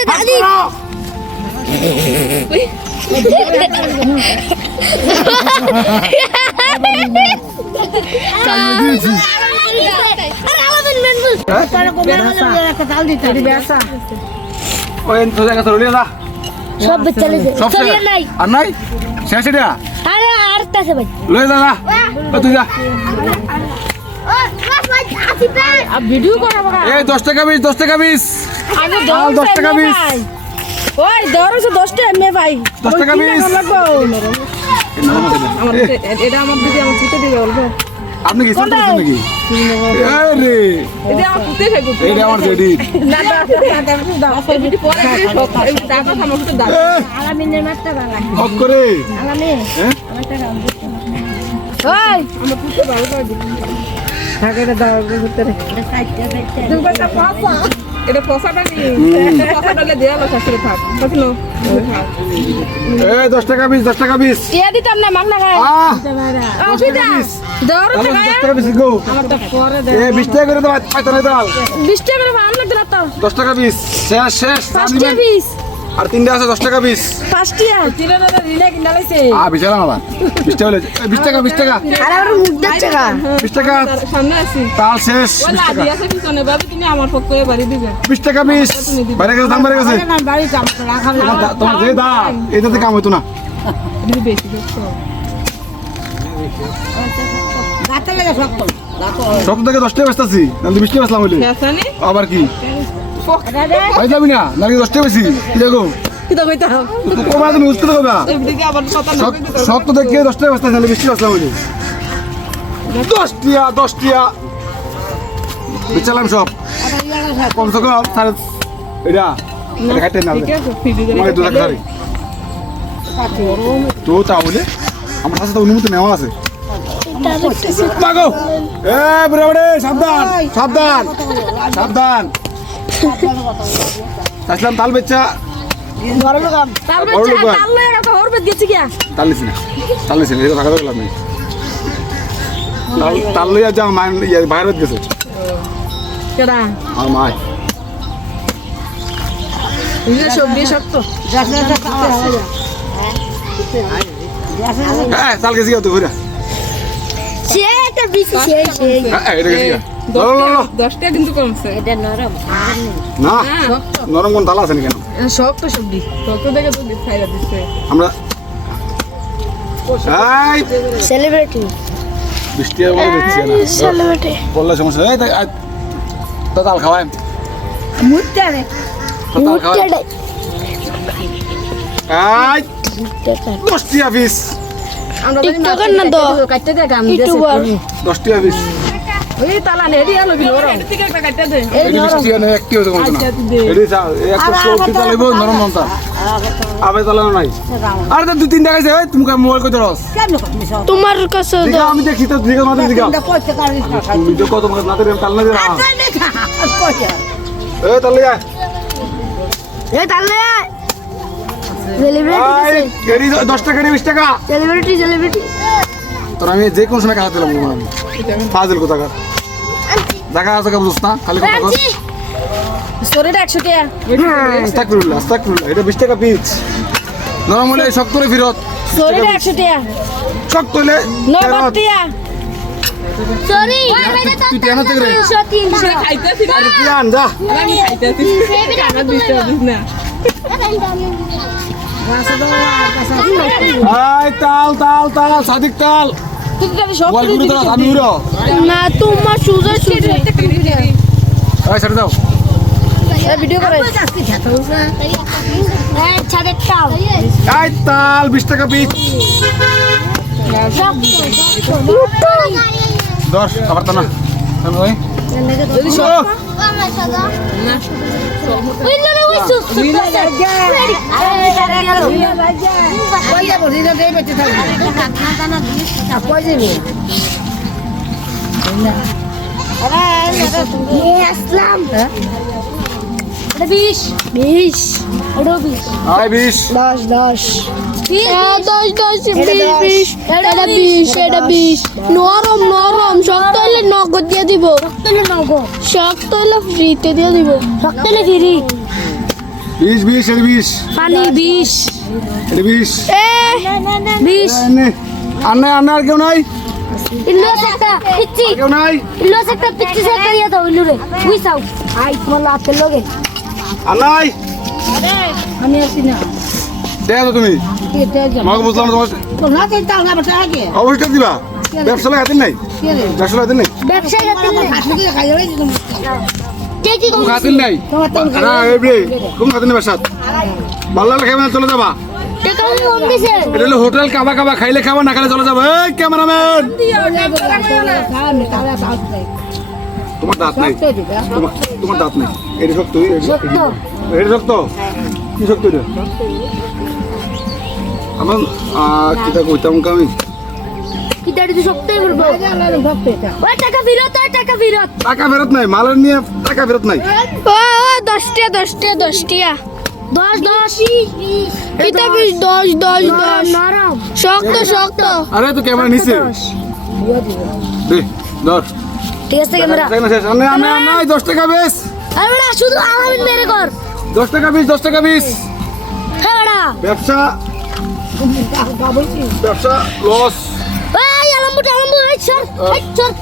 দাদি ওই তোদের কাছে রইলে যা সব চলে যায় সব চলে শেষ। নাই আর নাই শেষ এটা আরে আর আছে ভাই লয়ে যা যা ও তুই যা ভিডিও করা বড় এই দশ টাকা বিশ দশ টাকা বিশ আমি দশ টাকা বিশ ওই দরজা ভাই দশ টাকা ওই কিনা বিশ। লাগবো। আমার এ, এ- এটা আমার দিদি আমার পুঁতে দিবে অল্প আপনি কি চিন্তা করছেন নাকি এই রে এটা আমার পুঁতে খাইবো এইটা আমার জেডি না দাও দাও দাও দিদি পরে দিবি সব এই দাদা আমার পুঁতে দাও আলামিনের মাত্রা বালা অফ করে আলামিন হ্যাঁ ওই আমার পুঁতে ভালো করে দিবি থাকে এটা দাও ভিতরে তুমি কইতা পয়সা এটা পসাটা নেই পসাটালে দেয়া লস আসলে থাক। কত নো এই 10 টাকা 20 10 দে এই 20 টাকা করে। দাও আইতো না দাও 20 টাকা করে আনলে দাও 10 টাকা শেষ শেষ আর তিনটা আছে দশ টাকা বিশ পাঁচটিয়া? তিলা দাদা কিনা লাইছে আ বিশাল আমার বিশ টাকা বিশ টাকা। বিশ টাকা আরে আমার মুখ দেখছে বিশ টাকা। সামনে আছি। তাল শেষ। বিশ টাকা। লাদি আছে পিছনে ভাবি তুমি আমার পক্ষ করে বাড়ি দিবে। বিশ টাকা বিশ বাইরে গেছে দাম গেছে। তোমার যে এটাতে কাম হইতো না। দিদি বেশি দেখছ। সব। থেকে দশ টাকা বেচতেছি নাহলে বিশ বেচলাম হইলে। আবার কি? ভাই যাবি না? নাকি দশ টাকা বেশি দেখো? কিতা কইতা কমা তুমি বুঝতে কমা? এদিকে আবার কথা না কইতে সব তো দেখে দশ টাকা বেচতেছি নাহলে বিশ সব। কমসে কম সাড়ে এটা এটা খাইতে না ঠিক আছে ফিরে তোমাকে দু লাখ তো তাহলে আমার কাছে তো অনুমতি নেওয়া আছে। মাগো! এ বুড়া সাবধান সাবধান সাবধান। আসলাম তাল বেচা। বড় হয়। লয়ে দিয়েছি কি তাল তাল এটা থাকা দেখলাম নেই তাল তাল লইয়া যা ইয়ে বাইরে গেছে। কেডা? আর শক্ত হ্যাঁ তাল গেছি তো ঘুরে। সে একটা বিসি সে সে। হ্যাঁ এটা গেছি লো লো লো দশটা কিন্তু কমছে। এটা নরম না নরম কোন তাল আছে না কেন শক্ত সবজি। শক্ত দেখে তো খাইরা দিচ্ছে। আমরা সেলিব্রিটি বৃষ্টি আর বলে দিচ্ছি না। সেলিব্রিটি বললে সমস্যা এই তো- তাল খাওয়াই মুটটা রে তো তাল খাওয়াই দশটি অফিস আমরা না তো কাটতে দে গাম দশটি অফিস ওই তালা নে এডি আলো বিলো রে থেকে একটা কাটতে দে। এটি বৃষ্টি এনে একটি হতে কমতো না। দে। এটি চা- এই একটা চৌকি নরম আবে চালানো নাই। আরে তো দুই তিনটা গেছে ওই তুমি মোবাইল কইতে রস। তোমার কাছে আমি তো মাত্র তুমি তো কত তাল না দিলা এ তাল লিয়া এ তাহলে সেলিব্রিটি এই এডি 10 টাকা 20 টাকা। সেলিব্রিটি সেলিব্রিটি তোর আমি যে কোন সময় খাওয়াতে লাগবো আমি ফাজিল কোথাকার? দেখা আছে কেমন না? খালি কথা কর স্টোরিটা 100 টাকা আস্তাকফিরুল্লাহ আস্তাকফিরুল্লাহ এটা 20 টাকা পিস নরম হলে শক্ত হলে ফিরত। স্টোরিটা 100 টাকা শক্ত হলে নগদ ফেরত। টাকা সরি তুই কেন থেকে রে খাইতেছি না? আরে তুই যা। আমি খাইতেছি খানা দিতে দিস না। আই তাল তাল তাল সাদিক তাল। না তোমার সুজা সুজা আই ছেড়ে দাও। ভিডিও করে হ্যাঁ ছাদের টাও আই তাল 20 টাকা পিস 10 আবার তা না। ওই যদি আসলাম এটা বিশ বিশ এটা বিশ আই 20 দশ দশ দশ দশ বিশ বিশ এটা বিশ এটা বিশ নরম নরম শক্ত হলে নগদ দিয়ে দিব শক্ত হলে নগদ শক্ত হলে ফ্রিতে দিয়ে দিব শক্ত হলে ফ্রি বিশ বিশ এটা বিশ। পানি বিষ এটা বিশ। এ বিষ এনে আর নাই আর নাই আর কেউ নাই? ইল্লুস একটা পিচ্ছি। কেউ নাই? একটা সে করিয়া দাও বুঝছাও আই তোমার লাতে লগে আর নাই? আমি আসি না। তুমি। আমাকে বুঝলাম তোমার তোমরা তো তাও না বাটা আগে অবশ্যই দিবা। ব্যবসা লাগাতেন নাই? রে? ব্যবসা লাগাতেন নাই? ব্যবসা করতে না ভালো লাগলে চলে যাবা। হোটেল, কাবা কাবা, খাইলে খাবা, না খাইলে চলে যাবে। এই ক্যামেরাম্যান! তোমার দাঁত নাই। তোমার দাঁত নাই। এটা শক্ত এটা শক্ত কি শক্ত এটা? আমার কিতা কইতাম আমি তো বলব। ওই টাকা ফেরত ওই টাকা ফেরত। টাকা ফেরত নাই মালের নিয়ে টাকা ফেরত নাই। ও ও দশটিয়া দশটিয়া দশটিয়া। দশ দশ। এটা বিশ দশ দশ শক্ত শক্ত। আরে তো ক্যামেরা নিচে। দে ধর। ঠিক আছে ক্যামেরা। নাই, দশ টাকা বেশ। আরে বেটা শুধু আলামিন মেরে কর। দশ টাকা বিশ দশ টাকা বিশ। হ্যাঁ বেটা। ব্যবসা। ব্যবসা লস আলম্বু আলম্বু এই সর এই সর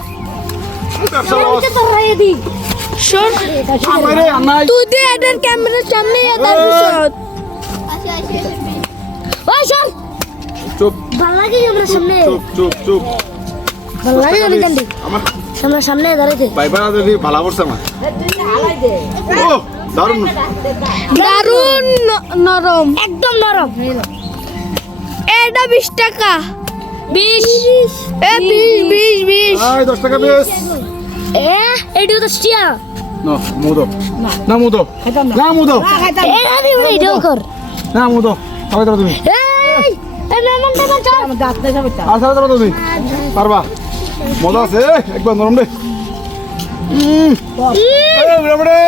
ব্যবসা লস আলম্বুকে তোর রাইয়ে দি সর আমারে আর নাই তুই দে এটার ক্যামেরার সামনে এটার ওই। পিছন। ওই সর চুপ। ভালো লাগে ক্যামেরার সামনে। চুপ চুপ চুপ। ভালো লাগে আমি জানি আমার সামনে সামনে দাঁড়াইতে ভাইবার যদি ভালো করছে আমার। ও দারুণ। দারুণ নরম। একদম নরম। এটা বিশ টাকা। বিশ। এ বিশ বিশ বিশ। এই দশ টাকা বেশ। এ এটিও তো স্টিয়া না মুদো। না। মুদো। না। মুদো। এ আমি বলে কর। না মুদো। খাবে দাও তুমি। এই আর দাও তুমি। পারবা? মজা আছে একবার নরম দে। উম, এই, বুড়া বুড়ি।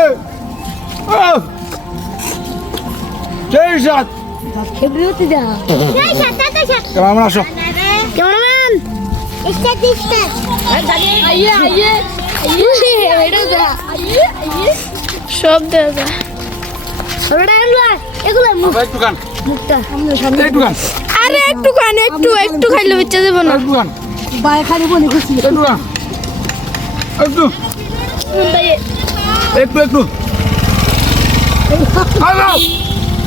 আহ। সেই সাত খেবরিতে যা। এই সাথে সাথে কেমন আসো। সব দে যা ওটা এমলা এগুলো মুখ একটু খান মুখটা একটু খান আরে একটু খান একটু একটু খাইলে বেঁচে দেবো না। বাই খালি বলি খুশি একটু একটু একটু একটু খাও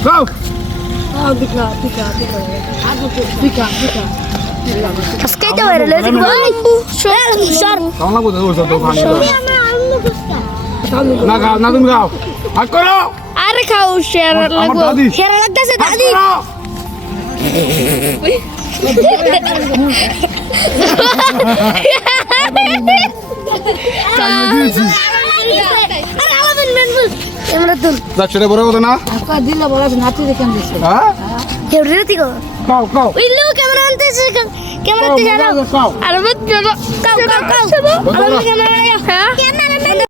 খাও খাও দিকা দিকা দিকা দিকা দিকা তো বাইরে লেগে ভাই সর সর কেমন লাগবো তো ওসব দোকানে না খাও না তুমি খাও হাত করো আরে শেয়ার লাগবো শেয়ার লাগতেছে দাদি বড় কথা না দিলা বড় নাতি দেখেন দিছে হ্যাঁ কেউ রেতি কো খাও খাও ইল্লু ক্যামেরা আনতে ক্যামেরা তে আর মত কাউ কাউ কাউ হ্যাঁ ক্যামেরা